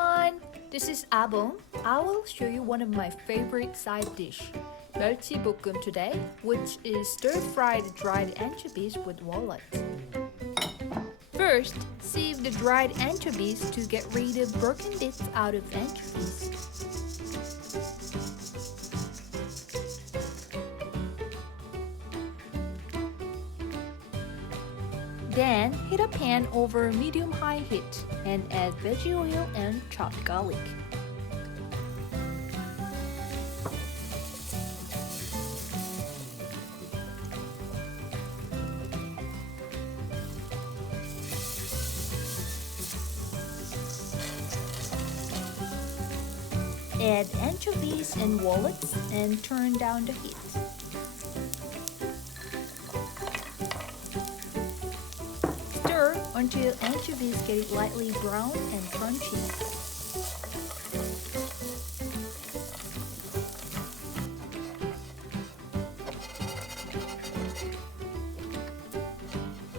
everyone! This is Abong. I will show you one of my favorite side dish, 멸치볶음 today, which is stir-fried dried anchovies with walnuts. First, sieve the dried anchovies to get rid of broken bits out of anchovies. Then, heat a pan over medium-high heat and add veggie oil and chopped garlic. Add anchovies and walnuts and turn down the heat. Stir until anchovies get lightly brown and crunchy.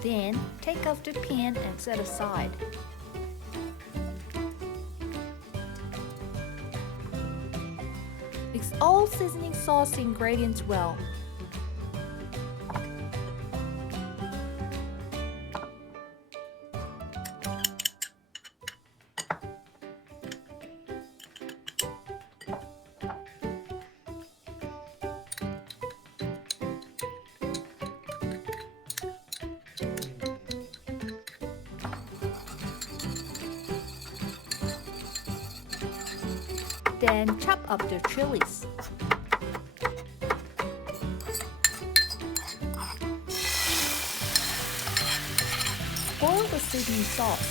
Then, take off the pan and set aside. Mix all seasoning sauce ingredients well. Then chop up the chilies. Pour the seasoning sauce.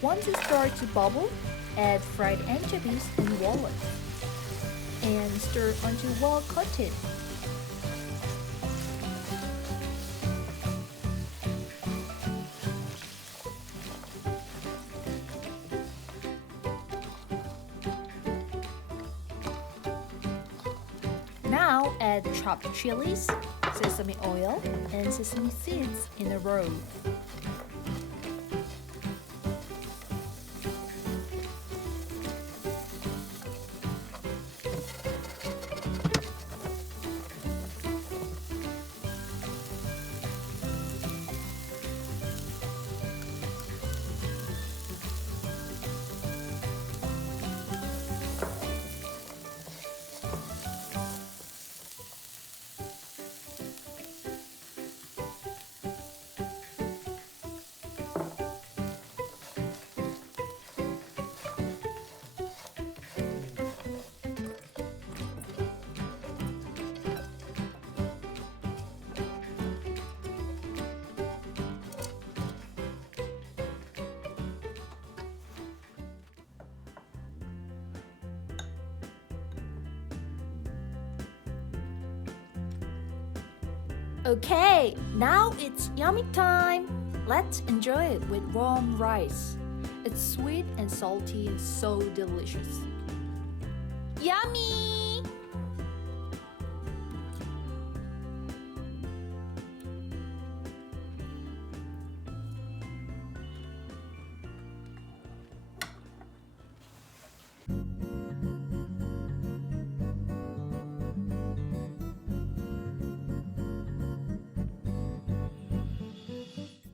Once it starts to bubble, add fried anchovies and walnuts and stir until well coated. Now add chopped chilies, sesame oil, and sesame seeds in a row. Okay, now it's yummy time! Let's enjoy it with warm rice. It's sweet and salty and so delicious. Yummy!